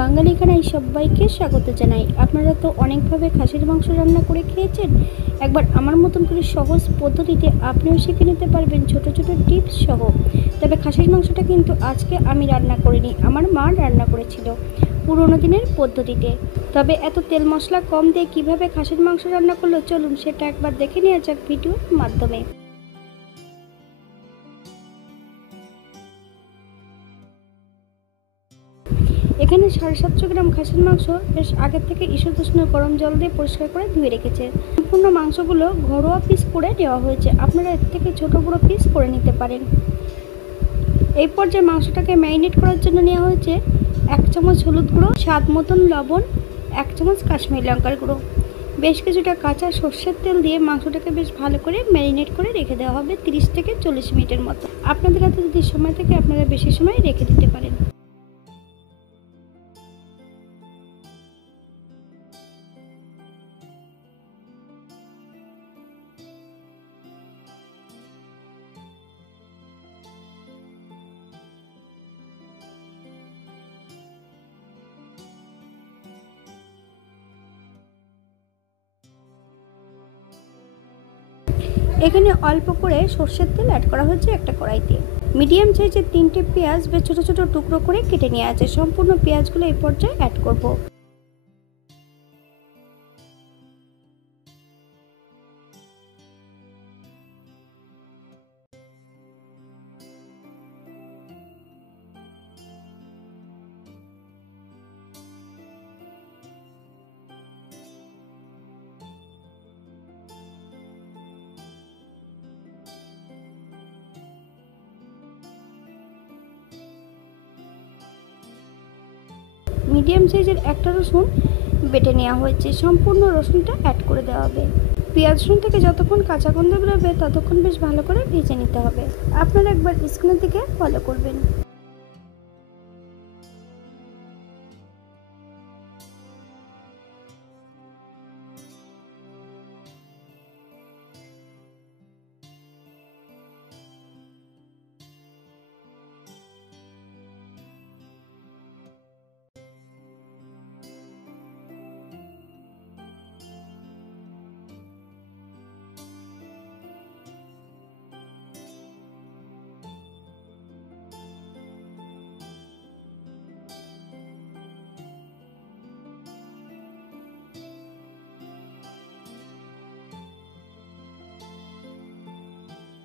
বাঙালি খানায় সবাইকে স্বাগত জানাই। আপনারা তো অনেকভাবে খাসির মাংস রান্না করে খেয়েছেন। একবার আমার মতন করে সহজ পদ্ধতিতে আপনিও শিখে নিতে পারবেন ছোট ছোট টিপস সহ। তবে খাসির মাংসটা কিন্তু আজকে আমি রান্না করিনি, আমার মা রান্না করেছিল পুরোনো দিনের পদ্ধতিতে। তবে এত তেল মশলা কম দিয়ে কিভাবে খাসির মাংস রান্না করলো, চলুন সেটা একবার দেখে নেওয়া যাক ভিডিওর মাধ্যমে। এখানে 750 গ্রাম খাসির মাংস বেশ আগের থেকে ঈষৎ উষ্ণ গরম জল দিয়ে পরিষ্কার করে ধুয়ে রেখেছে। সম্পূর্ণ মাংসগুলো ঘরোয়া পিস করে নেওয়া হয়েছে, আপনারা এর থেকে ছোট বড় পিস করে নিতে পারেন। এই পর্যায়ে মাংসটাকে ম্যারিনেট করার জন্য নেওয়া হয়েছে 1 চামচ হলুদ গুঁড়ো, স্বাদ মতন লবণ, 1 চামচ কাশ্মীরি লঙ্কার গুঁড়ো, বেশ কিছুটা কাঁচা সর্ষের তেল দিয়ে মাংসটাকে বেশ ভালো করে ম্যারিনেট করে রেখে দেওয়া হবে 30 থেকে 40 মিনিটের মতো। আপনাদের হাতে যদি সময় থাকে আপনারা বেশি সময় রেখে দিতে পারেন। এখানে অল্প করে সর্ষের তেল অ্যাড করা হয়েছে একটা কড়াইতে। মিডিয়াম সাইজের 3টে পেঁয়াজ বেশ ছোট ছোট টুকরো করে কেটে নেওয়া আছে। সম্পূর্ণ পেঁয়াজগুলো এই পর্যায়ে অ্যাড করব। মিডিয়াম সাইজের একটা রসুন বেটে নেওয়া হয়েছে, সম্পূর্ণ রসুনটা অ্যাড করে দেওয়া হবে। পেঁয়াজ রসুন থেকে যতক্ষণ কাঁচা গন্ধ বেরোবে ততক্ষণ বেশ ভালো করে ভেজে নিতে হবে। আপনারা একবার স্ক্রিনের দিকে ফলো করবেন।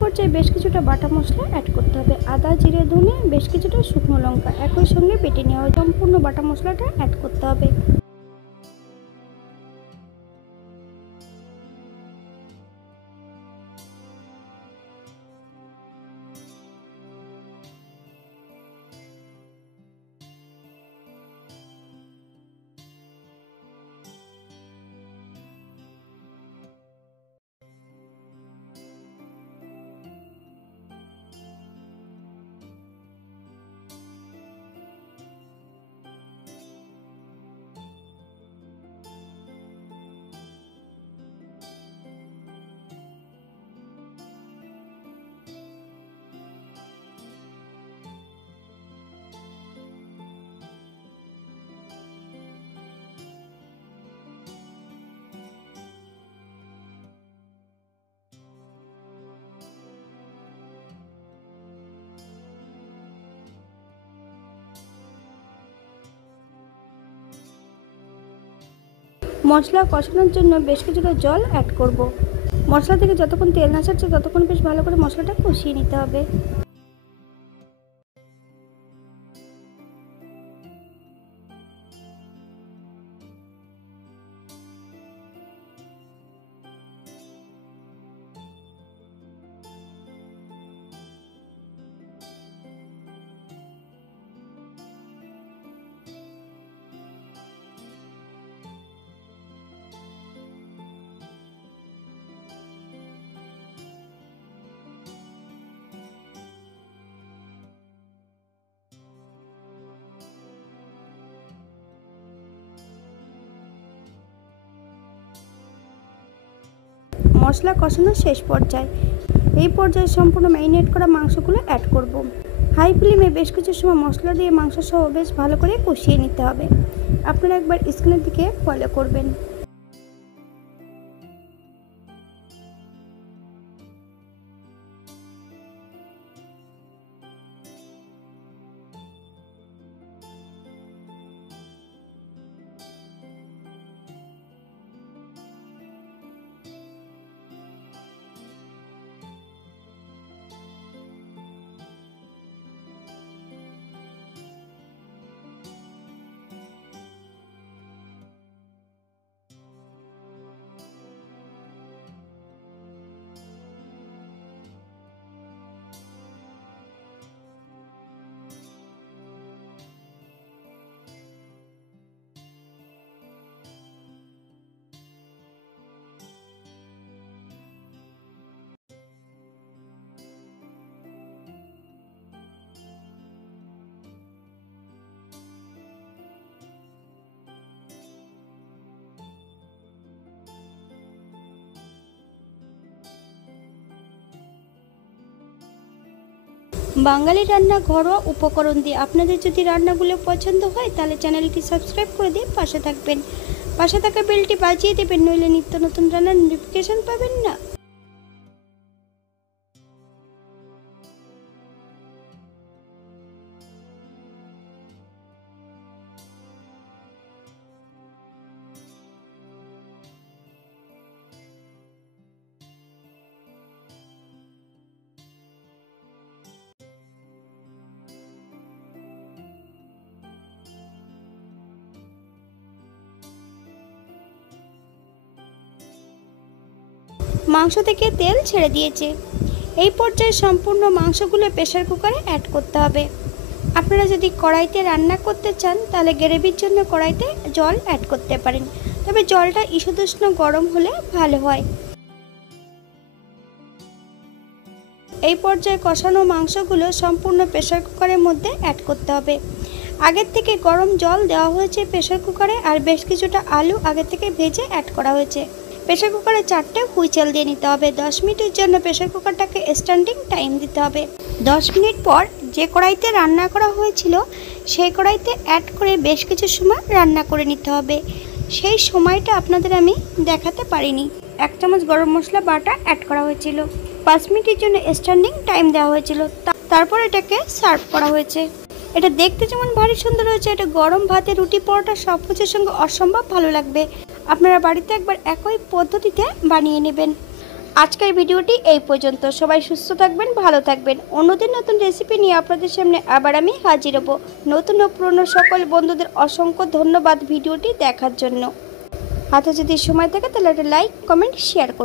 পর্যায়ে বেশ কিছুটা বাটা মশলা অ্যাড করতে হবে। আদা, জিরে, ধনে, বেশ কিছুটা শুকনো লঙ্কা একই সঙ্গে বেটে নেওয়া হয়। সম্পূর্ণ বাটা মশলাটা অ্যাড করতে হবে। মশলা কষানোর জন্য বেশ কিছুটা জল অ্যাড করব। মশলা থেকে যতক্ষণ তেল না ছাড়ছে ততক্ষণ বেশ ভালো করে মশলাটা কষিয়ে নিতে হবে। মশলা কষানোর শেষ পর্যায়ে এই পর্যায়ে সম্পূর্ণ ম্যারিনেট করা মাংসগুলো অ্যাড করব। হাই ফ্লেমে বেশ কিছু সময় মশলা দিয়ে মাংস সহ বেশ ভালো করে কষিয়ে নিতে হবে। আপনারা একবার স্ক্রিনের দিকে ফলো করবেন। বাঙালি রান্না ঘরোয়া উপকরণ দিয়ে। আপনাদের যদি রান্নাগুলো পছন্দ হয় তাহলে চ্যানেলটি সাবস্ক্রাইব করে দিয়ে পাশে থাকবেন। পাশে থাকা বেলটি বাজিয়ে দেবেন, নইলে নিত্য নতুন রান্নার নোটিফিকেশন পাবেন না। মাংস থেকে তেল ছেড়ে দিয়েছে। এই পর্যায়ে সম্পূর্ণ মাংসগুলো প্রেসার কুকারে অ্যাড করতে হবে। আপনারা যদি কড়াইতে রান্না করতে চান তাহলে গ্রেভির জন্য কড়াইতে জল অ্যাড করতে পারেন, তবে জলটা ঈষদুষ্ণ গরম হলে ভালো হয়। এই পর্যায়ে কষানো মাংসগুলো সম্পূর্ণ প্রেসার কুকারের মধ্যে অ্যাড করতে হবে। আগের থেকে গরম জল দেওয়া হয়েছে প্রেসার কুকারে, আর বেশ কিছুটা আলু আগে থেকে ভেজে অ্যাড করা হয়েছে। প্রেসার কুকারে 4টে হুইসেল দিয়ে নিতে হবে। 10 মিনিটের জন্য প্রেসার কুকারটাকে স্ট্যান্ডিং টাইম দিতে হবে। 10 মিনিট পর যে কড়াইতে রান্না করা হয়েছিল সেই কড়াইতে অ্যাড করে বেশ কিছু সময় রান্না করে নিতে হবে। সেই সময়টা আপনাদের আমি দেখাতে পারিনি। 1 চামচ গরম মশলা বাটা অ্যাড করা হয়েছিল। 5 মিনিটের জন্য স্ট্যান্ডিং টাইম দেওয়া হয়েছিল। তারপর এটাকে সার্ভ করা হয়েছে। এটা দেখতে যেমন ভারী সুন্দর হয়েছে, এটা গরম ভাতে, রুটি, পরোটা সব কিছুর সঙ্গে অসম্ভব ভালো লাগবে। আপনারা বাড়িতে একবার একই পদ্ধতিতে বানিয়ে নেবেন। আজকের ভিডিওটি এই পর্যন্ত। সবাই সুস্থ থাকবেন, ভালো থাকবেন। অন্যদিন নতুন রেসিপি নিয়ে আপনাদের সামনে আবার আমি হাজির হব। নতুন ও পুরনো সকল বন্ধুদের অসংখ্য ধন্যবাদ ভিডিওটি দেখার জন্য। হাতে যদি সময় থাকে তাহলে একটা লাইক, কমেন্ট, শেয়ার করবেন।